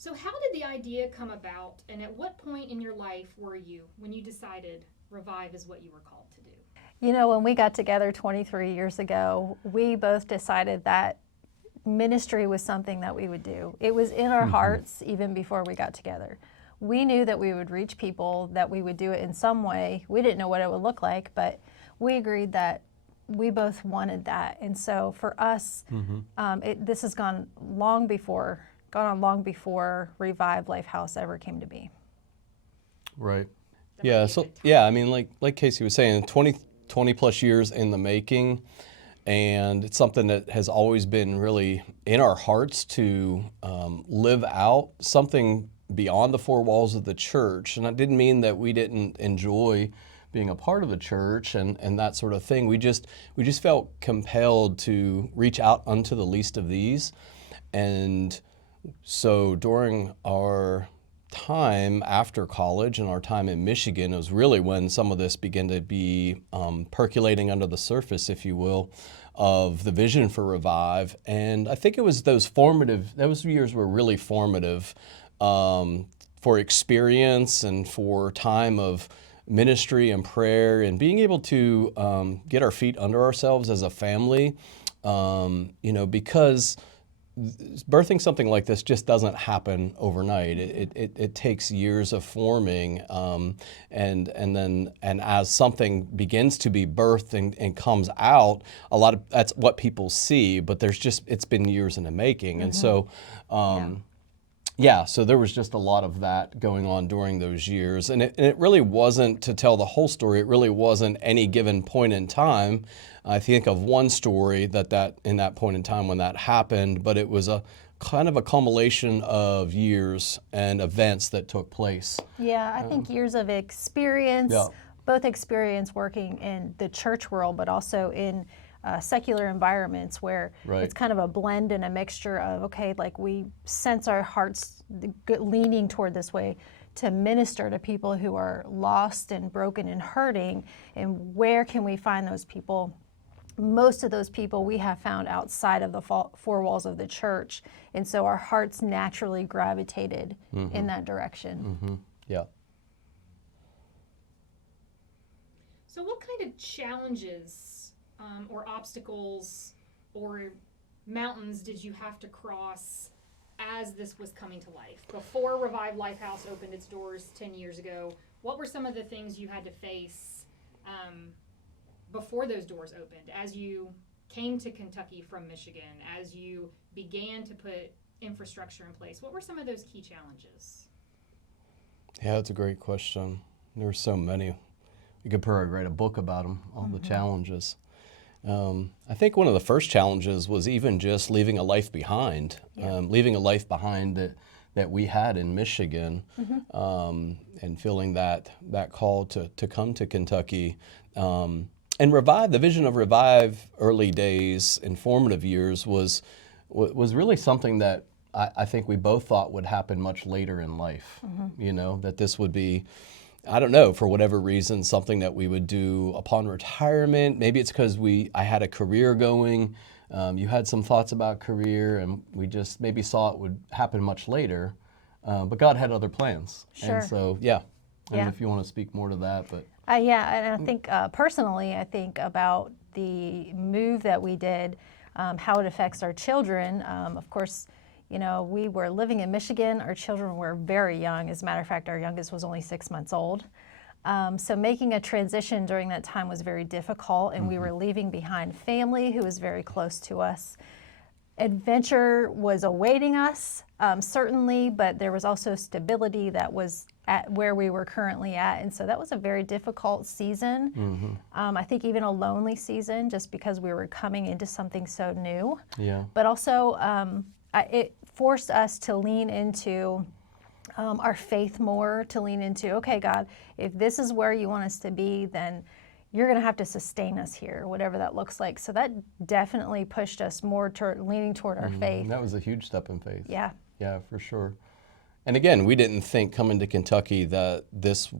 So how did the idea come about, and at what point in your life were you when you decided Revive is what you were called to do? You know, when we got together 23 years ago, we both decided that ministry was something that we would do. It was in our hearts even before we got together. We knew that we would reach people, that we would do it in some way. We didn't know what it would look like, but we agreed that we both wanted that. And so for us, this has gone on long before Revive Lifehouse ever came to be. Right. That might Yeah. be a So good time. yeah, I mean, like Casey was saying, 20 plus years in the making, and it's something that has always been really in our hearts to live out something beyond the four walls of the church. And that didn't mean that we didn't enjoy being a part of the church and that sort of thing. We just felt compelled to reach out unto the least of these. And so during our time after college and our time in Michigan, it was really when some of this began to be percolating under the surface, if you will, of the vision for Revive. And I think it was those years were really formative for experience and for time of ministry and prayer and being able to get our feet under ourselves as a family, because birthing something like this just doesn't happen overnight. It takes years of forming, and as something begins to be birthed and comes out, that's what people see. But it's been years in the making, and so. Yeah, so there was just a lot of that going on during those years. And it really wasn't, to tell the whole story, it really wasn't any given point in time. I think of one story that in that point in time when that happened, but it was a kind of a culmination of years and events that took place. Yeah, I think years of experience, Yeah. both experience working in the church world, but also in secular environments where Right. it's kind of a blend and a mixture of, okay, like we sense our hearts leaning toward this way to minister to people who are lost and broken and hurting, and where can we find those people? Most of those people we have found outside of the four walls of the church, and so our hearts naturally gravitated in that direction. Yeah. So what kind of challenges or obstacles or mountains did you have to cross as this was coming to life? Before Revive Lifehouse opened its doors 10 years ago, what were some of the things you had to face before those doors opened, as you came to Kentucky from Michigan, as you began to put infrastructure in place? What were some of those key challenges? Yeah, that's a great question. There were so many. We could probably write a book about them, all the challenges. I think one of the first challenges was even just leaving a life behind, leaving a life behind that we had in Michigan, and feeling that call to come to Kentucky. And Revive, the vision of Revive, early days, informative years, was really something that I think we both thought would happen much later in life. That this would be, I don't know, for whatever reason, something that we would do upon retirement. Maybe it's because I had a career going. You had some thoughts about career, and we just maybe saw it would happen much later. But God had other plans. Sure. And so, yeah. I don't know Yeah. if you want to speak more to that, but. Yeah, and I think personally, I think about the move that we did, how it affects our children. Of course, we were living in Michigan. Our children were very young. As a matter of fact, our youngest was only 6 months old. So making a transition during that time was very difficult, and we were leaving behind family who was very close to us. Adventure was awaiting us, certainly, but there was also stability that was at where we were currently at. And so that was a very difficult season. I think even a lonely season, just because we were coming into something so new. Yeah. But also, it forced us to lean into our faith more, to lean into, okay, God, if this is where you want us to be, then you're going to have to sustain us here, whatever that looks like. So that definitely pushed us more toward leaning toward our faith. That was a huge step in faith. Yeah. Yeah, for sure. And again, we didn't think coming to Kentucky that this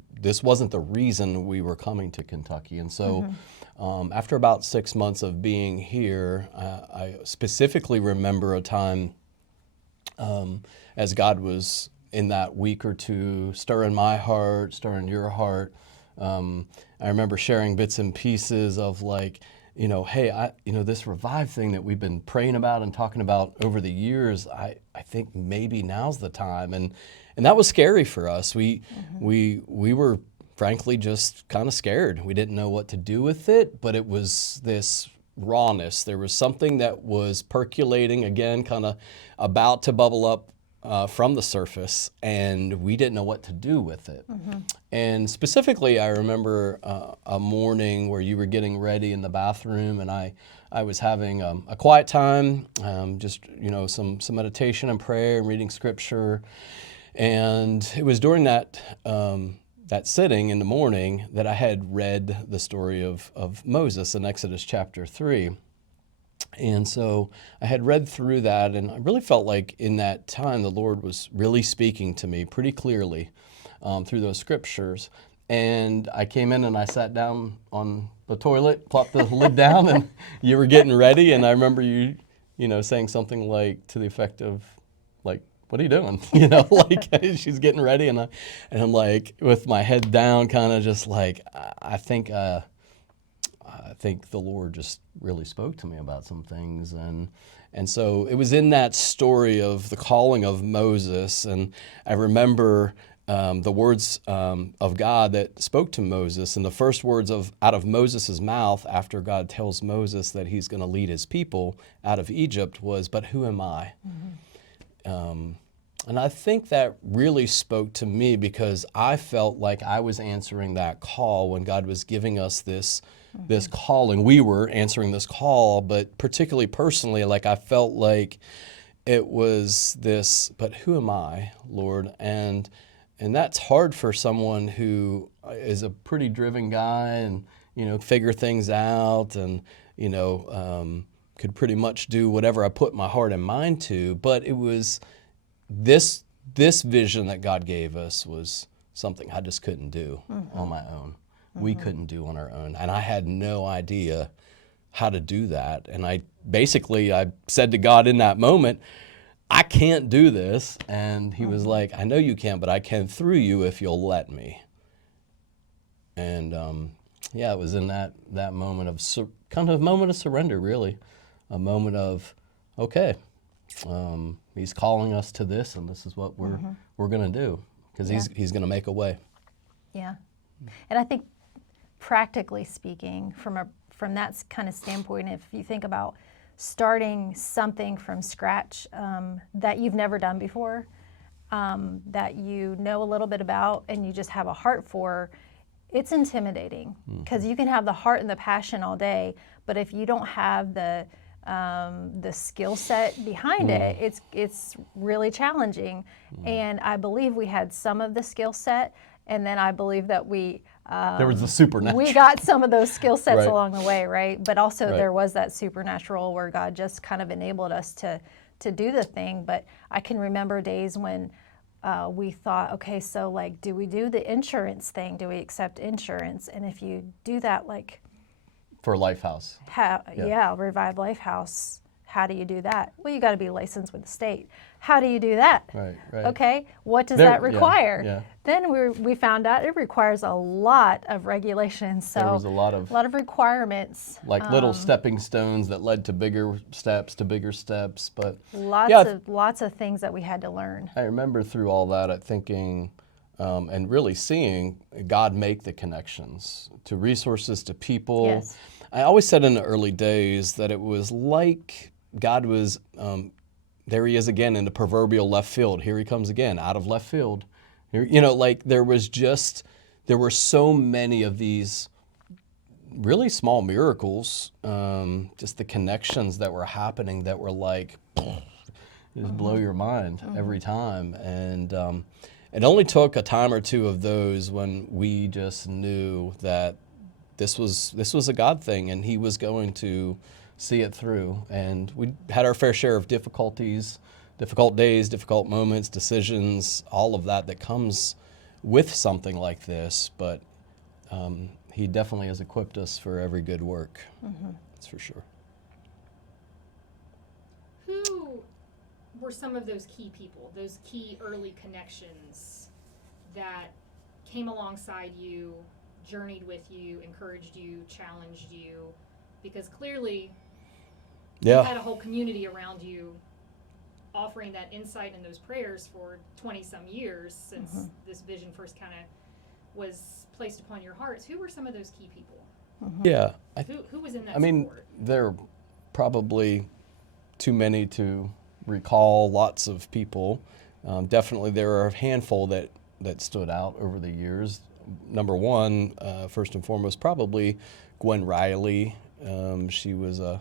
wasn't the reason we were coming to Kentucky. And so after about 6 months of being here, I specifically remember a time as God was in that week or two stirring my heart, stirring your heart. I remember sharing bits and pieces of like, hey, this revive thing that we've been praying about and talking about over the years, I think maybe now's the time. And that was scary for us. We were frankly just kind of scared. We didn't know what to do with it, but it was this rawness. There was something that was percolating again, kind of about to bubble up from the surface, and we didn't know what to do with it. And specifically, I remember a morning where you were getting ready in the bathroom, and I was having a quiet time, just some meditation and prayer and reading scripture. And it was during that sitting in the morning that I had read the story of Moses in Exodus chapter 3. And so I had read through that, and I really felt like in that time the Lord was really speaking to me pretty clearly through those scriptures. And I came in and I sat down on the toilet, plopped the lid down, and you were getting ready. And I remember you saying something like to the effect of, like, what are you doing? Like she's getting ready, and I'm like with my head down, kind of just like, I think the Lord just really spoke to me about some things. And so it was in that story of the calling of Moses, and I remember the words of God that spoke to Moses, and the first words out of Moses' mouth after God tells Moses that he's going to lead his people out of Egypt was, "But who am I?" And I think that really spoke to me because I felt like I was answering that call when God was giving us this calling. We were answering this call, but particularly personally, like I felt like it was this, "But who am I, Lord?" And that's hard for someone who is a pretty driven guy and, figure things out and, could pretty much do whatever I put my heart and mind to. But it was this vision that God gave us was something I just couldn't do on my own. We couldn't do on our own. And I had no idea how to do that. And I said to God in that moment, "I can't do this." And he was like, "I know you can't, but I can through you if you'll let me." And it was in that moment of kind of moment of surrender, really. A moment of, okay, he's calling us to this, and this is what we're going to do, because he's going to make a way. Yeah. And I think practically speaking, from that kind of standpoint, if you think about starting something from scratch that you've never done before, that you know a little bit about and you just have a heart for, it's intimidating because you can have the heart and the passion all day, but if you don't have the skill set behind it, it's really challenging. And I believe we had some of the skill set, and then I believe that there was the supernatural. We got some of those skill sets Right. along the way, right? But also Right. there was that supernatural where God just kind of enabled us to do the thing. But I can remember days when we thought, okay, so like, do we do the insurance thing? Do we accept insurance? And if you do that, like, For Lifehouse. Revive Lifehouse. How do you do that? Well, you got to be licensed with the state. How do you do that? Right. Okay, what does that require? Yeah. Then we found out it requires a lot of regulations. So There was a lot of requirements. like little stepping stones that led to bigger steps, but Lots of things that we had to learn. I remember through all that thinking and really seeing God make the connections to resources, to people. Yes. I always said in the early days that it was like God was, there he is again in the proverbial left field. Here he comes again, out of left field. Like there were so many of these really small miracles, just the connections that were happening that were like, just blow your mind every time. And it only took a time or two of those when we just knew that this was a God thing, and he was going to see it through. And we had our fair share of difficulties, difficult days, difficult moments, decisions, all of that comes with something like this. But he definitely has equipped us for every good work. That's for sure. Who were some of those key people, those key early connections that came alongside you, journeyed with you, encouraged you, challenged you? Because clearly you had a whole community around you offering that insight and those prayers for 20 some years since this vision first kind of was placed upon your hearts. Who were some of those key people? Yeah. Who was in that I mean, support? there are probably too many to recall, lots of people. Definitely there are a handful that stood out over the years. Number one, first and foremost, probably Gwen Riley. She was a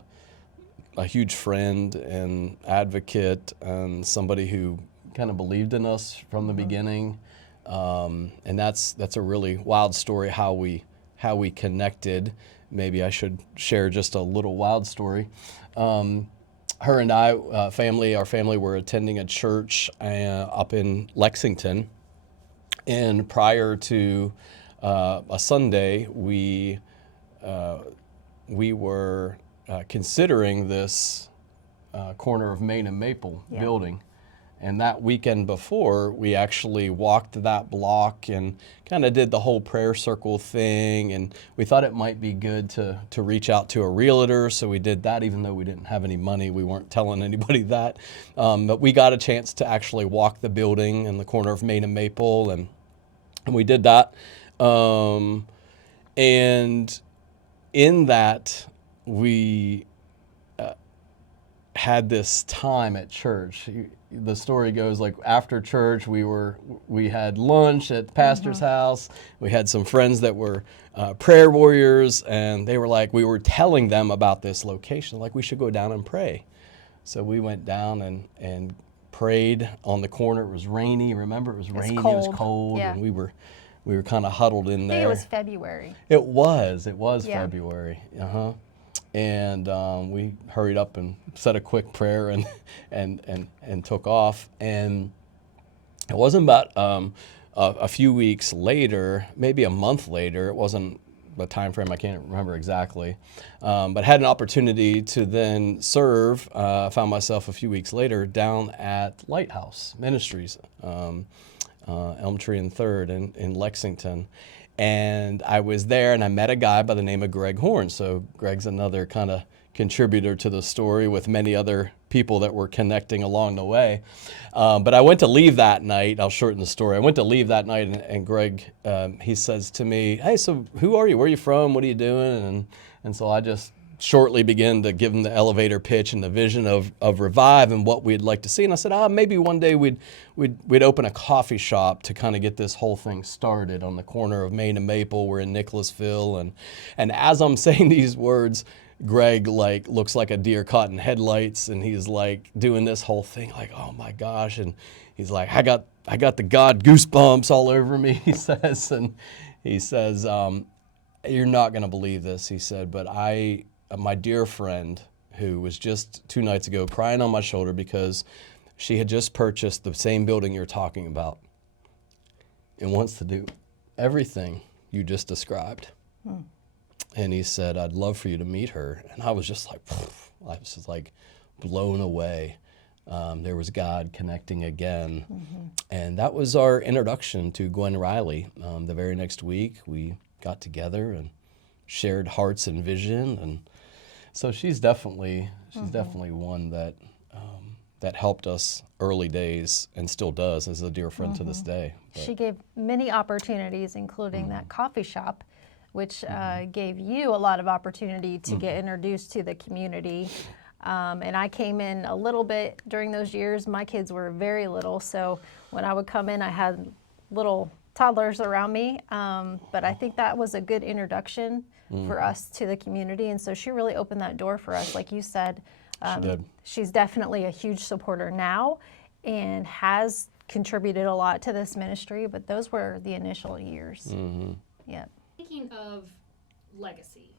huge friend and advocate and somebody who kind of believed in us from the beginning. And that's a really wild story how we connected. Maybe I should share just a little wild story. Her and I, our family were attending a church up in Lexington. And prior to a Sunday, we were considering this corner of Main and Maple building. And that weekend before, we actually walked that block and kind of did the whole prayer circle thing. And we thought it might be good to reach out to a realtor. So we did that, even though we didn't have any money. We weren't telling anybody that. But we got a chance to actually walk the building in the corner of Main and Maple. And we did that. And in that, we had this time at church. The story goes like after church, we had lunch at the pastor's house. We had some friends that were prayer warriors, and they were like, we were telling them about this location, like we should go down and pray. So we went down and prayed on the corner. It was rainy. Remember, it was rainy. It was cold, yeah. and we were kind of huddled in there. I think it was February. It was Yeah. February. And we hurried up and said a quick prayer and took off. And it wasn't about a few weeks later, maybe a month later. It wasn't the time frame, I can't remember exactly, but had an opportunity to then serve. Found myself a few weeks later down at Lighthouse Ministries, Elm Tree and 3rd in Lexington. And I was there, and I met a guy by the name of Greg Horn. So Greg's another kind of contributor to the story with many other people that were connecting along the way. But I went to leave that night. I'll shorten the story. I went to leave that night, and Greg, he says to me, "Hey, so who are you? Where are you from? What are you doing?" And so I just shortly began to give him the elevator pitch and the vision of Revive and what we'd like to see. And I said, maybe one day we'd open a coffee shop to kind of get this whole thing started on the corner of Main and Maple. We're in Nicholasville. And as I'm saying these words, Greg looks like a deer caught in headlights, and he's like doing this whole thing like, oh my gosh. And he's like, I got the God goosebumps all over me, he says. And he says, you're not going to believe this, he said, but my dear friend, who was just 2 nights ago crying on my shoulder because she had just purchased the same building you're talking about and wants to do everything you just described. And he said, I'd love for you to meet her. And I was just like, I was just like blown away. There was God connecting again. And that was our introduction to Gwen Riley. The very next week, we got together and shared hearts and vision. And so she's definitely one that helped us early days and still does as a dear friend to this day. But She gave many opportunities, including that coffee shop, which gave you a lot of opportunity to get introduced to the community. And I came in a little bit during those years. My kids were very little, so when I would come in, I had little toddlers around me. But I think that was a good introduction for us to the community. And so she really opened that door for us, like you said. she did. She's definitely a huge supporter now and has contributed a lot to this ministry, but those were the initial years. Yep. Speaking of legacy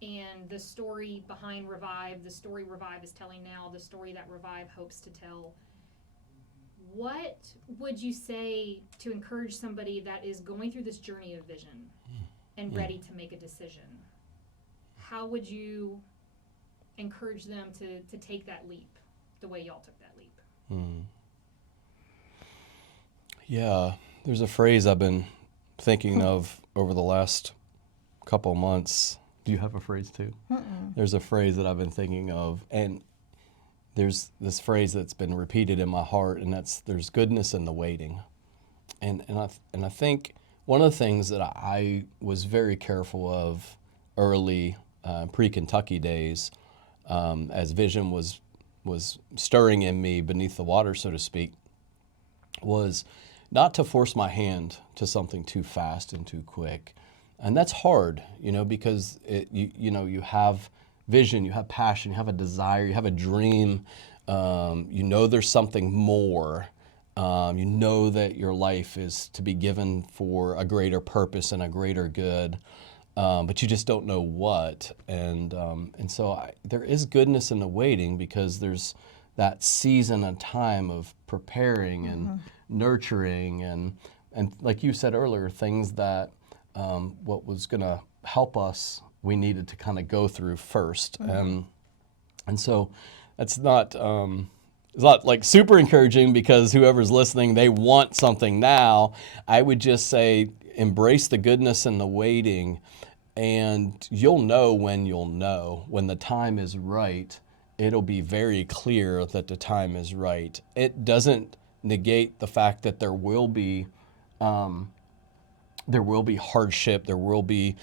and the story behind Revive, the story Revive is telling now, the story that Revive hopes to tell, what would you say to encourage somebody that is going through this journey of vision and ready to make a decision? How would you encourage them to take that leap the way y'all took that leap? Yeah, there's a phrase I've been thinking of over the last couple months. Do you have a phrase too? There's a phrase that I've been thinking of, and there's this phrase that's been repeated in my heart, and that's there's goodness in the waiting. And I think one of the things that I was very careful of early pre-Kentucky days, as vision was stirring in me beneath the water, so to speak, was not to force my hand to something too fast and too quick. And that's hard, because you have vision, you have passion, you have a desire, you have a dream, there's something more. That your life is to be given for a greater purpose and a greater good, but you just don't know what. And so there is goodness in the waiting, because there's that season and time of preparing and nurturing and like you said earlier, things that what was going to help us, we needed to kind of go through first. And so that's not it's not like super encouraging, because whoever's listening, they want something now. I would just say embrace the goodness and the waiting, and you'll know when the time is right. It'll be very clear that the time is right. It doesn't negate the fact that there will be hardship, there will be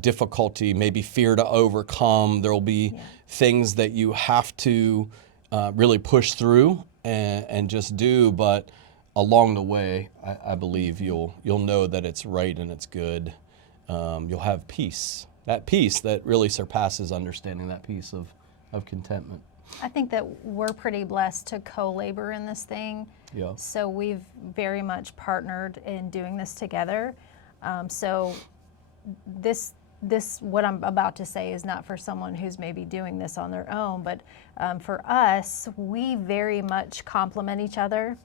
difficulty, maybe fear to overcome. There will be things that you have to really push through and just do. But along the way, I believe you'll know that it's right and it's good. You'll have peace, that peace that really surpasses understanding, that peace of contentment. I think that we're pretty blessed to co-labor in this thing. Yeah. So we've very much partnered in doing this together. So this what I'm about to say is not for someone who's maybe doing this on their own, but for us, we very much complement each other,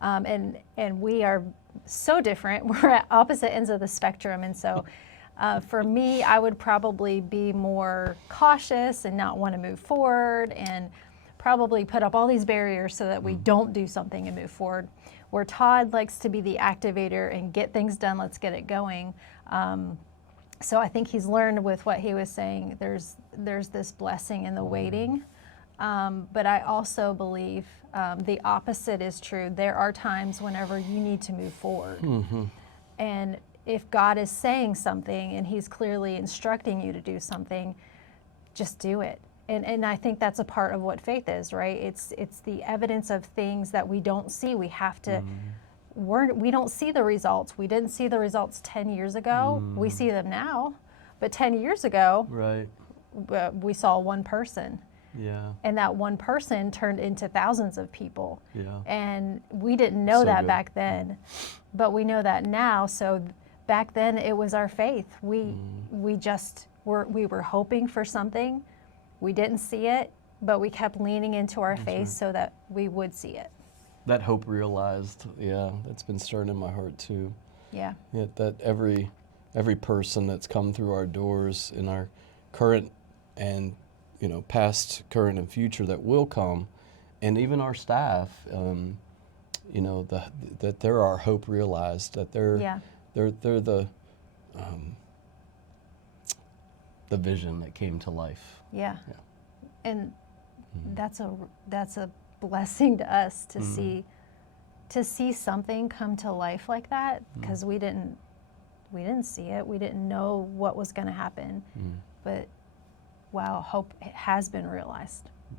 and we are so different. We're at opposite ends of the spectrum, and so for me, I would probably be more cautious and not want to move forward, and probably put up all these barriers so that we don't do something and move forward. Where Todd likes to be the activator and get things done, let's get it going. So I think he's learned with what he was saying, there's this blessing in the waiting. But I also believe the opposite is true. There are times whenever you need to move forward. And if God is saying something and he's clearly instructing you to do something, just do it. And I think that's a part of what faith is, right? It's the evidence of things that we don't see. We have to, we don't see the results. We didn't see the results 10 years ago. We see them now. But 10 years ago, Right. We saw one person. Yeah. And that one person turned into thousands of people. Yeah. And we didn't know So that good. back then, but we know that now. So back then it was our faith. We were hoping for something. We didn't see it, but we kept leaning into our faith so that we would see it. That hope realized, that's been stirring in my heart too. Yeah. Yeah, that every person that's come through our doors in our current and past, current, and future that will come, and even our staff, that they're our hope realized, that they're the vision that came to life. Yeah. And that's a blessing to us to see something come to life like that, because we didn't see it. We didn't know what was going to happen. But wow, hope has been realized.